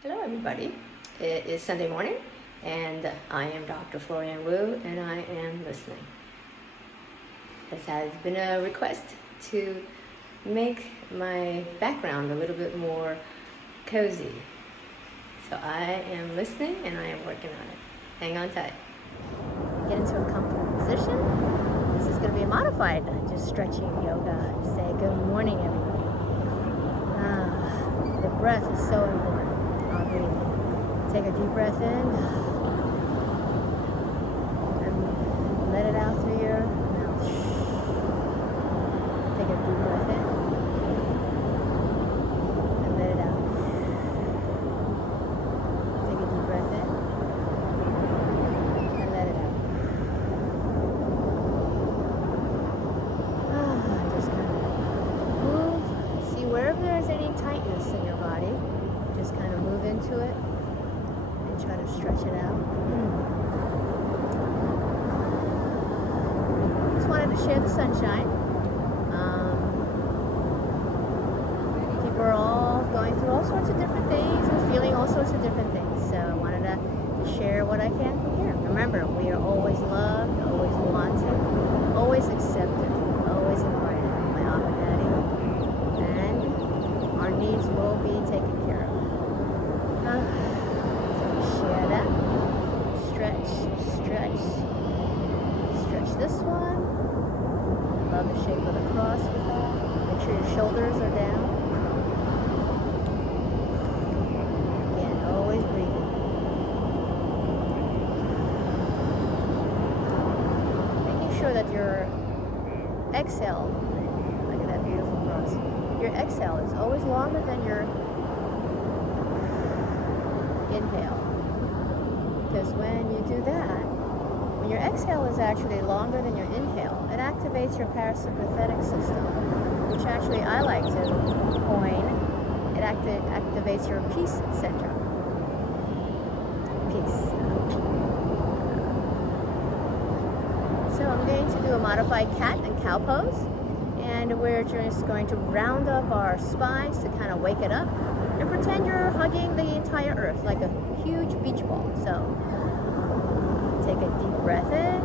Hello, everybody. It is Sunday morning, and I am Dr. Florian Wu, and I am listening. This has been a request to make my background a little bit more cozy. So I am listening, and I am working on it. Hang on tight. Get into a comfortable position. This is going to be a modified, just stretching yoga. Say good morning, everybody. The breath is so important. Breathe. Take a deep breath in and let it out through your mouth. Take a deep breath in and let it out. Take a deep breath in and let it out. Just kind of move. See wherever there's any tightness in your body, just kind of move into it and try to stretch it out. Just wanted to share the sunshine. People are all going through all sorts of different things and feeling all sorts of different things. So I wanted to share what I can from here. Remember, we are always loved, always wanted, always accepted, always invited by Abba Daddy. And our needs will be taken care of. Share that. Stretch. Stretch this one. Love the shape of the cross with that. Make sure your shoulders are down. Again, always breathing. Making sure that your exhale, look at that beautiful cross. Your exhale is always longer than your inhale, because when you do that, when your exhale is actually longer than your inhale, it activates your parasympathetic system, which actually I like to coin, it activates your peace center. Peace. So I'm going to do a modified cat and cow pose, and we're just going to round up our spines to kind of wake it up. And pretend you're hugging the entire earth like a huge beach ball. So take a deep breath in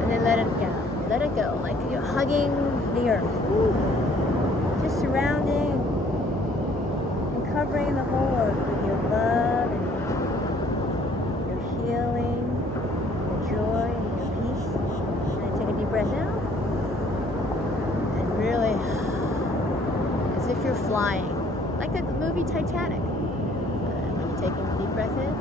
and then let it go. Let it go like you're hugging the earth. Woo. Just surrounding and covering the whole earth with your love and your healing, your joy and your peace. And then take a deep breath out and really, as if you're flying. Like the movie Titanic. When you're taking a deep breath in,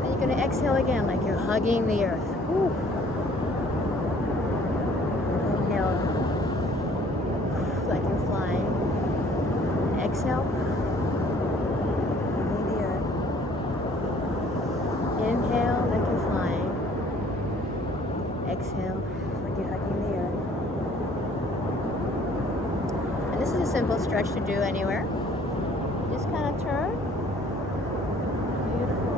then you're going to exhale again like you're hugging the earth. Woo. Inhale like you're flying. Exhale, hugging the earth. Inhale like you're flying. Exhale like you're hugging the earth. And this is a simple stretch to do anywhere. Just kind of turn. Beautiful.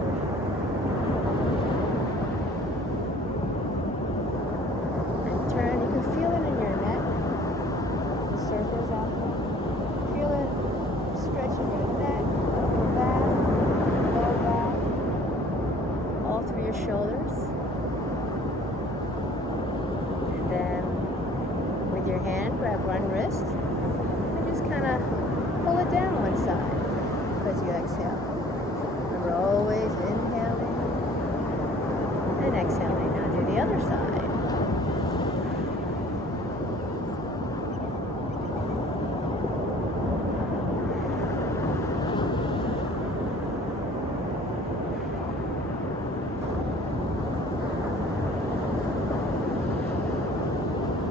And turn. You can feel it in your neck. The circles out there. Feel it stretching your neck, your back, lower back, all through your shoulders. And then with your hand, grab one wrist and just kind of pull it down one side. As you exhale. Remember, always inhaling and exhaling. Now do the other side.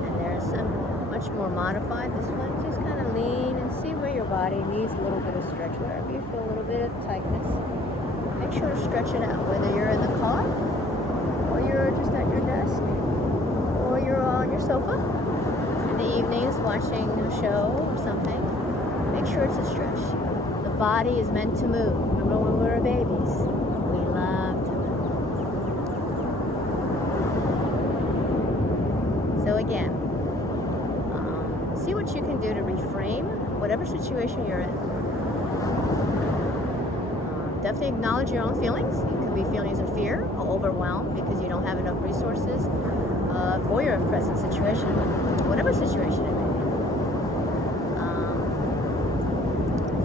And there's some much more modified. This one, just kind of lean and see where your body needs a little bit of stretch. Wherever you feel a little bit of tightness, make sure to stretch it out. Whether you're in the car, or you're just at your desk, or you're on your sofa in the evenings watching a show or something, make sure it's a stretch. The body is meant to move. Remember when we were babies, we love to move. So again, see what you can do to reframe whatever situation you're in. definitely acknowledge your own feelings. It could be feelings of fear or overwhelmed because you don't have enough resources for your present situation, whatever situation it may be.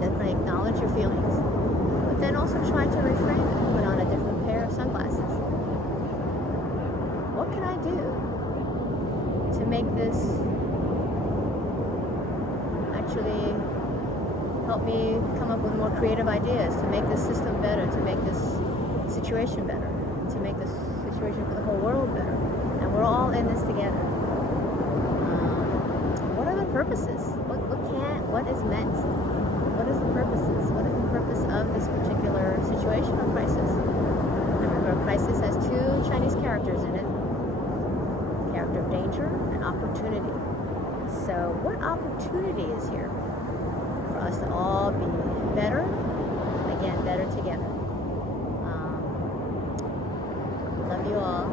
Definitely acknowledge your feelings, but then also try to reframe it. Put on a different pair of sunglasses. What can I do to make this actually help me come up with more creative ideas, to make this system better, to make this situation better, to make this situation for the whole world better? And we're all in this together. What are the purposes? What is meant? What is the purposes? What is the purpose of this particular situation or crisis? Remember, crisis has two Chinese characters in it. Character of danger and opportunity. So what opportunity is here for us to all be better? Again, better together. Love you all.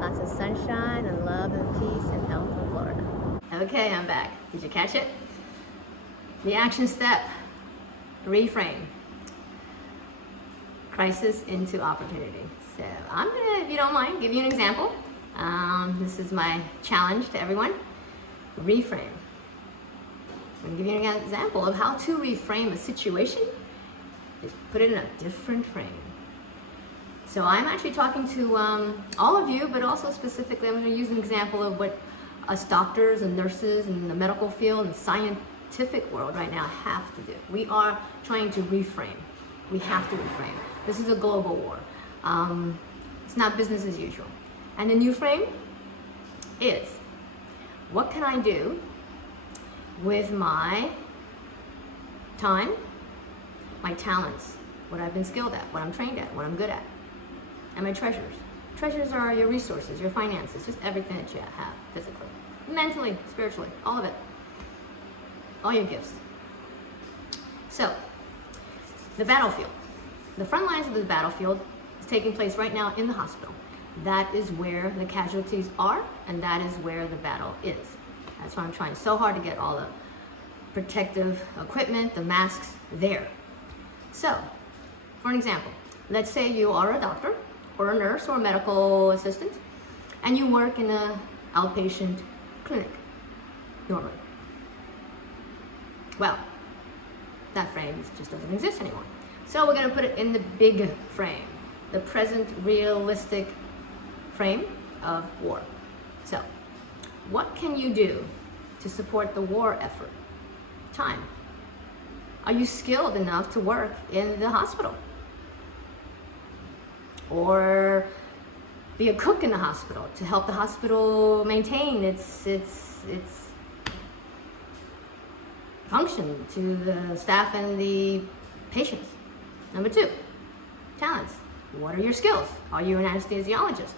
Lots of sunshine and love and peace and health in Florida. Okay, I'm back. Did you catch it? The action step, reframe. Crisis into opportunity. So I'm gonna, if you don't mind, give you an example. This is my challenge to everyone. Reframe. I'm gonna give you an example of how to reframe a situation. Just put it in a different frame. So I'm actually talking to all of you, but also specifically, I'm going to use an example of what us doctors and nurses in the medical field and scientific world right now have to do. We are trying to reframe. We have to reframe. This is a global war. It's not business as usual. And the new frame is, what can I do with my time, my talents, what I've been skilled at, what I'm trained at, what I'm good at, and my treasures. Treasures are your resources, your finances, just everything that you have physically, mentally, spiritually, all of it. All your gifts. So, the battlefield. The front lines of the battlefield is taking place right now in the hospital. That is where the casualties are, and that is where the battle is. That's why I'm trying so hard to get all the protective equipment, the masks there. So, for an example, let's say you are a doctor or a nurse or a medical assistant, and you work in an outpatient clinic normally. Well, that frame just doesn't exist anymore. So we're going to put it in the big frame, the present realistic frame of war. So, what can you do to support the war effort? Time. Are you skilled enough to work in the hospital? Or be a cook in the hospital to help the hospital maintain its function to the staff and the patients. Number 2, talents. What are your skills? Are you an anesthesiologist?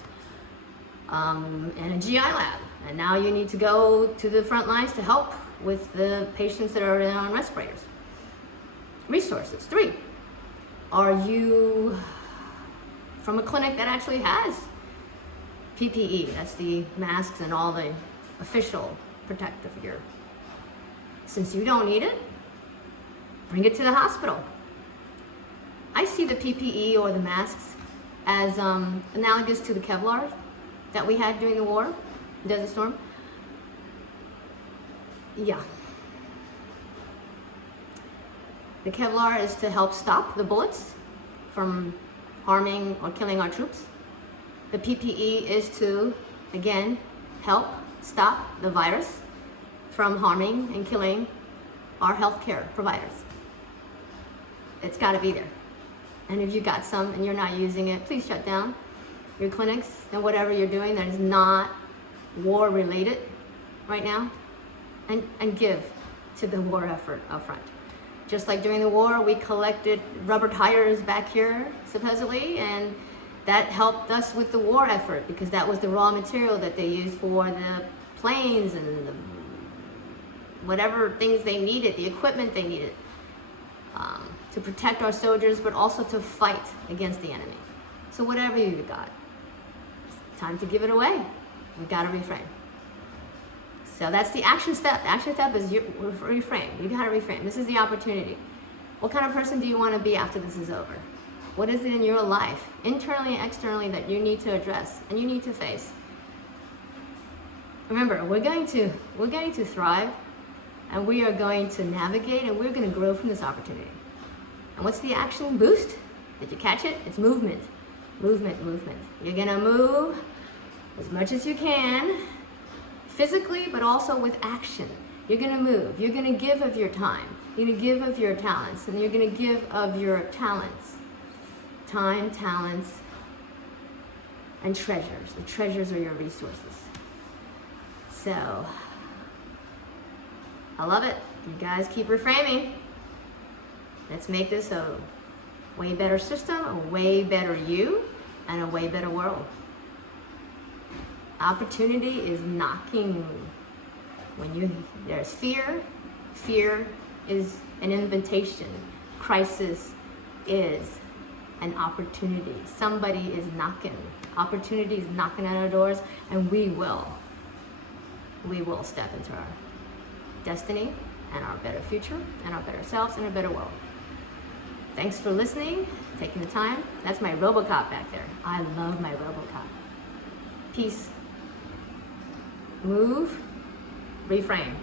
In a GI lab, and now you need to go to the front lines to help with the patients that are on respirators. Resources. 3, are you from a clinic that actually has PPE? That's the masks and all the official protective gear. Since you don't need it, bring it to the hospital. I see the PPE or the masks as analogous to the Kevlar that we had during the war, Desert Storm. Yeah. The Kevlar is to help stop the bullets from harming or killing our troops. The PPE is to, again, help stop the virus from harming and killing our healthcare providers. It's got to be there. And if you got some and you're not using it, please shut down your clinics and whatever you're doing that is not war related right now, and give to the war effort up front. Just like during the war, we collected rubber tires back here, supposedly, and that helped us with the war effort because that was the raw material that they used for the planes and the whatever things they needed, the equipment they needed to protect our soldiers, but also to fight against the enemy. So whatever you got, it's time to give it away. We gotta reframe. So that's the action step. The action step is reframe. You gotta reframe. This is the opportunity What kind of person do you want to be after this is over? What is it in your life, internally and externally, that you need to address and you need to face? Remember, we're going to thrive, and we are going to navigate, and we're going to grow from this opportunity. And what's the action boost? Did you catch it? It's movement. Movement, movement. You're going to move as much as you can, physically, but also with action. You're going to move. You're going to give of your time. You're going to give of your talents, and you're going to give of your talents. Time, talents, and treasures. The treasures are your resources. So, I love it. You guys keep reframing. Let's make this a way better system, a way better you, and a way better world. Opportunity is knocking. There's fear, fear is an invitation. Crisis is an opportunity. Somebody is knocking. Opportunity is knocking at our doors, and we will step into our destiny and our better future and our better selves and a better world. Thanks for listening, taking the time. That's my Robocop back there. I love my Robocop. Peace. Move. Reframe.